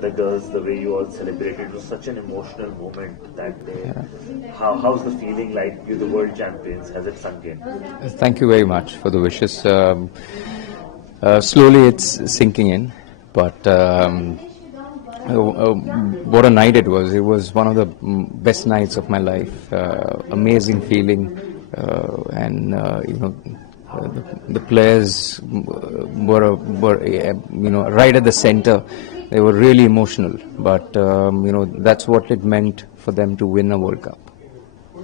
with the girls, the way you all celebrated, it was such an emotional moment that day. How's the feeling like? You're the world champions. Has it sunk in? Thank you very much for the wishes. Slowly it's sinking in, but what a night it was. It was one of the best nights of my life. Amazing feeling, and the players were right at the center. They were really emotional, but that's what it meant for them to win a World Cup.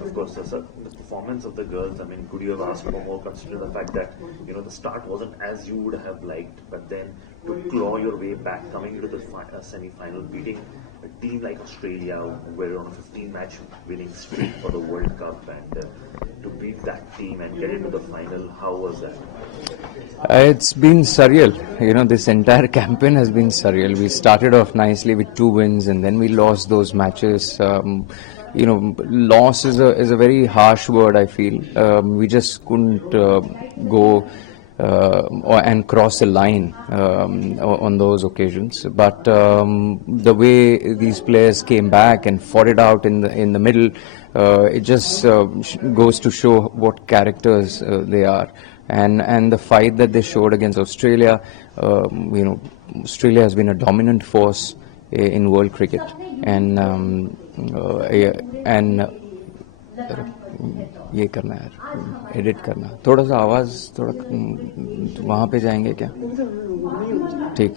Of course, sir, the performance of the girls, I mean, could you have asked for more considering the fact that, the start wasn't as you would have liked, but then to claw your way back, coming into the semi-final, beating a team like Australia, who were on a 15-match winning streak for the World Cup, and to beat that team and get into the final, how was that? It's been surreal. This entire campaign has been surreal. We started off nicely with 2 wins, and then we lost those matches. Loss is a very harsh word, I feel. We just couldn't go and cross a line on those occasions. But the way these players came back and fought it out in the middle, it just goes to show what characters they are. And the fight that they showed against Australia, Australia has been a dominant force in world cricket, and ये करना है, edit करना, थोड़ा सा आवाज थोड़ा वहाँ पे जाएंगे क्या? ठीक.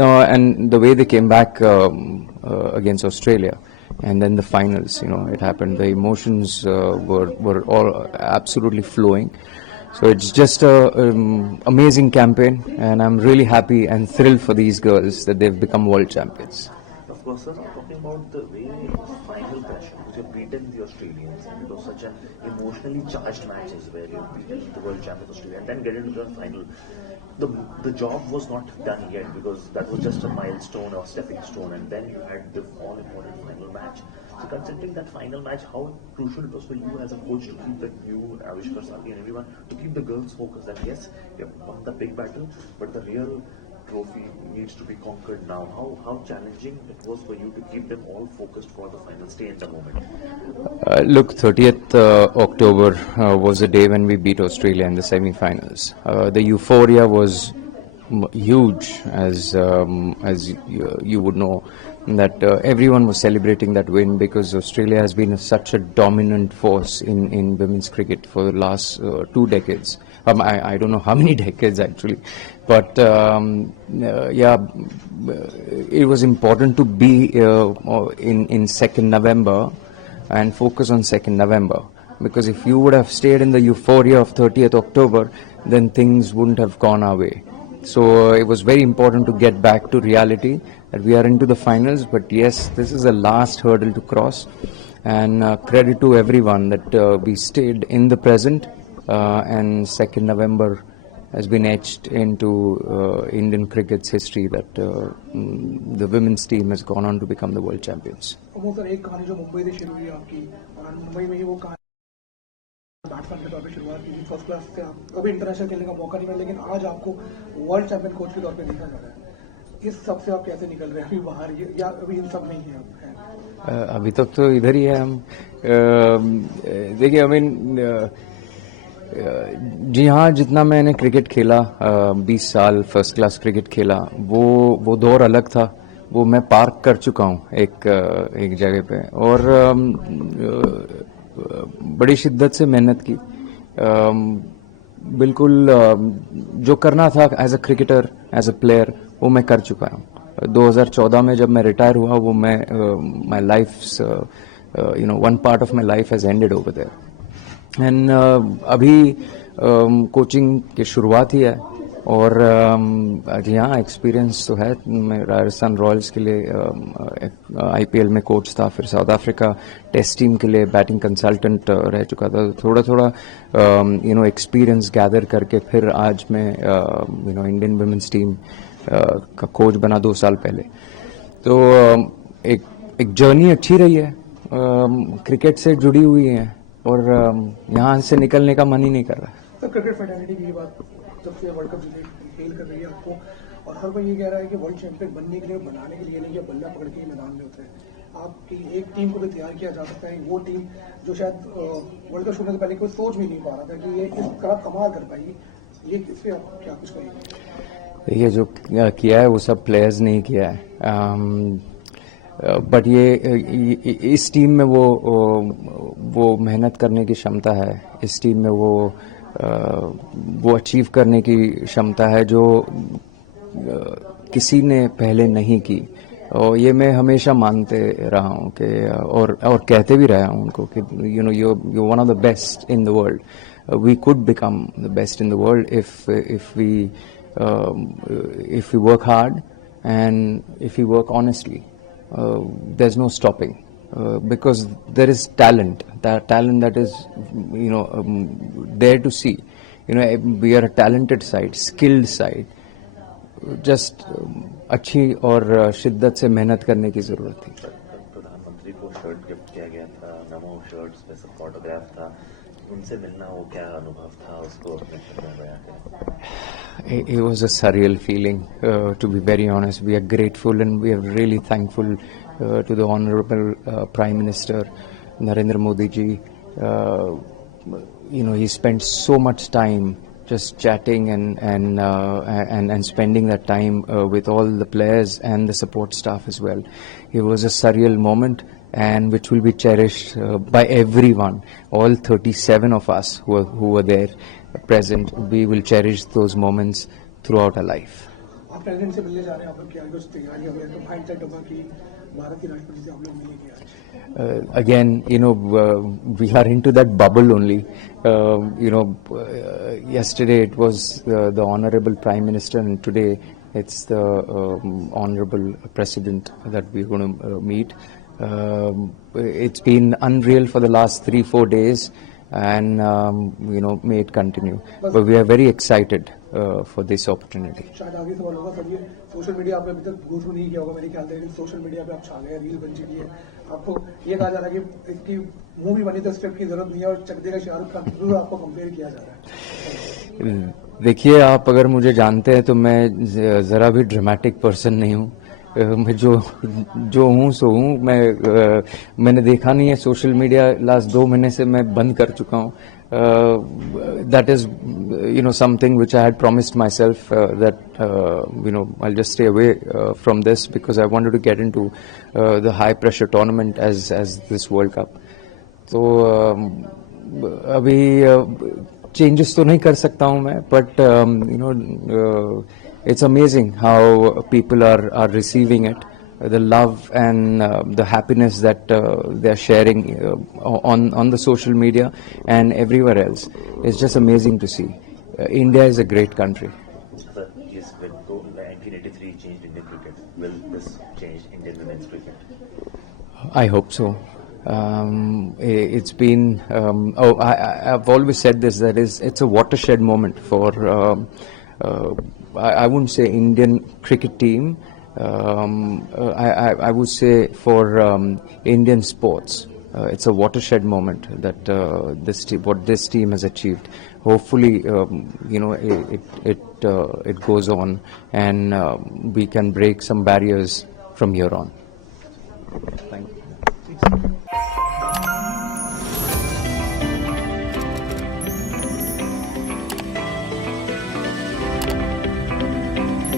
No, and the way they came back against Australia, and then the finals, it happened. The emotions were all absolutely flowing. So it's just an amazing campaign, and I'm really happy and thrilled for these girls that they've become world champions. Of course, sir, talking about the way final pressure, because you've beaten the Australians, and it was such an emotionally charged matches where you've beaten the world champions Australia, and then get into the final. The job was not done yet, because that was just a milestone or stepping stone, and then you had the all-important final match. So considering that final match, how crucial it was for you as a coach to keep you, Avishkar Sagi and everyone, to keep the girls focused that yes, you have won the big battle, but the real trophy needs to be conquered now. How challenging it was for you to keep them all focused for the final, stay in the moment? Look, 30th October was the day when we beat Australia in the semi-finals. The euphoria was huge, as you would know, that everyone was celebrating that win, because Australia has been such a dominant force in women's cricket for the last 2 decades. I don't know how many decades actually, but it was important to be in 2nd November and focus on 2nd November, because if you would have stayed in the euphoria of 30th October, then things wouldn't have gone our way. So it was very important to get back to reality, that we are into the finals, but yes, this is the last hurdle to cross, and credit to everyone that we stayed in the present, and 2nd November has been etched into Indian cricket's history, that the women's team has gone on to become the world champions. Batsman के तौर पे शुरुआत की थी, first class से आप कभी international खेलने का मौका नहीं मिला, लेकिन आज आपको वर्ल्ड चैंपियन कोच के तौर पे देखा जा रहा है। इस सब से आप कैसे निकल रहे हैं अभी बाहर, या अभी इन सब में ही है? अभी तक तो इधर ही है हम। देखिए, जी हाँ, जितना मैंने क्रिकेट खेला, 20 साल फर्स्ट क्लास क्रिकेट खेला, वो दौर अलग था। वो मैं पार्क कर चुका हूँ एक जगह पे, और बड़ी शिद्दत से मेहनत की। बिल्कुल जो करना था as a cricketer, as a player, वो मैं कर चुका हूँ। 2014 में जब मैं रिटायर हुआ, वो my life one part of my life has ended over there, and अभी कोचिंग की शुरुआत ही है, और यहाँ एक्सपीरियंस तो है। मैं राजस्थान रॉयल्स के लिए IPL में कोच था, फिर साउथ अफ्रीका टेस्ट टीम के लिए बैटिंग कंसल्टेंट रह चुका था। थोड़ा थोड़ा एक्सपीरियंस गैदर करके फिर आज मैं इंडियन वुमेन्स टीम का कोच बना 2 साल पहले। तो एक जर्नी अच्छी रही है, क्रिकेट से जुड़ी हुई है, और यहाँ से निकलने का मन ही नहीं कर रहा। तो क्रिकेट फेडरेशन की बात, जब से वर्ल्ड कप खेल कर रही है आपको, और हर कोई ये कह रहा है कि वर्ल्ड चैंपियन बनने के लिए, बनाने के लिए नहीं, या बल्ला पकड़ के ही मैदान में उतरे। आपकी एक टीम को भी तैयार किया जा सकता है, वो टीम जो शायद वर्ल्ड कप शुरू से पहले कोई सोच भी नहीं पा रहा था कि ये इस तरह कमाल कर पाएगी। ये इस पे आप क्या कुछ कहेंगे? ये जो किया है वो सब प्लेयर्स ने ही किया है, बट ये इस टीम में वो मेहनत करने की क्षमता है, इस टीम में वो अचीव करने की क्षमता है जो किसी ने पहले नहीं की। और ये मैं हमेशा मानते रहा हूँ कि और कहते भी रहा हूँ उनको कि you one of the best in the world, we could become the best in the world if we work hard and if we work honestly. There's no stopping, because there is talent that is there to see. We are a talented side, skilled side. Just अच्छी और शिद्दत से मेहनत करने की जरूरत थी। प्रधानमंत्री को शर्ट गिफ्ट किया गया था, नमो शर्ट्स में सब फोटोग्राफ था, उनसे मिलना वो क्या अनुभव था, उसको अपने शब्दों में बयां करें। It was a surreal feeling, to be very honest. We are grateful and we are really thankful to the Honorable Prime Minister Narendra Modi ji. He spent so much time just chatting and spending that time with all the players and the support staff as well. It was a surreal moment, and which will be cherished by everyone. All 37 of us who were there present, we will cherish those moments throughout our life. आप president से मिलने जा रहे हैं, आप लोग क्या कुछ तैयारी हो गई? तो माइंडसेट होगा कि भारत के राष्ट्रपति से आप लोग मिलेंगे आज? Again, we are into that bubble only. Yesterday it was the Honorable Prime Minister, and today it's the Honorable President that we're going to meet. It's been unreal for the last 3-4 days, and may it continue. But we are very excited for this opportunity. शायद आगे सवाल होगा sir, ये social media आपने अभी तक go through नहीं किया होगा मेरे ख्याल से, लेकिन सोशल मीडिया पे आप छा गए, रील बन चुकी है। आपको ये कहा जा रहा है कि इसकी मूवी बनी तो स्क्रिप्ट की जरूरत नहीं है, और चक देगा शाहरुख खान से आपको कंपेयर किया जा रहा है। देखिए, आप अगर मुझे जानते हैं तो मैं जरा भी ड्रामेटिक पर्सन नहीं हूँ। मैं जो हूँ सो हूँ। मैंने देखा नहीं है सोशल मीडिया, लास्ट 2 महीने से मैं बंद कर चुका हूँ। That is something which I had promised myself, that I'll just stay away from this, because I wanted to get into the high pressure tournament as this World Cup. तो अभी changes तो नहीं कर सकता हूँ मैं, but it's amazing how people are receiving it, the love and the happiness that they are sharing on the social media and everywhere else. It's just amazing to see. India is a great country. Sir, yes, when 1983 changed Indian cricket, will this change Indian women's cricket? I hope so. It's been I've always said this, that it's a watershed moment for I wouldn't say Indian cricket team, I would say for Indian sports. It's a watershed moment that what this team has achieved. Hopefully it goes on, and we can break some barriers from here on. Thank you.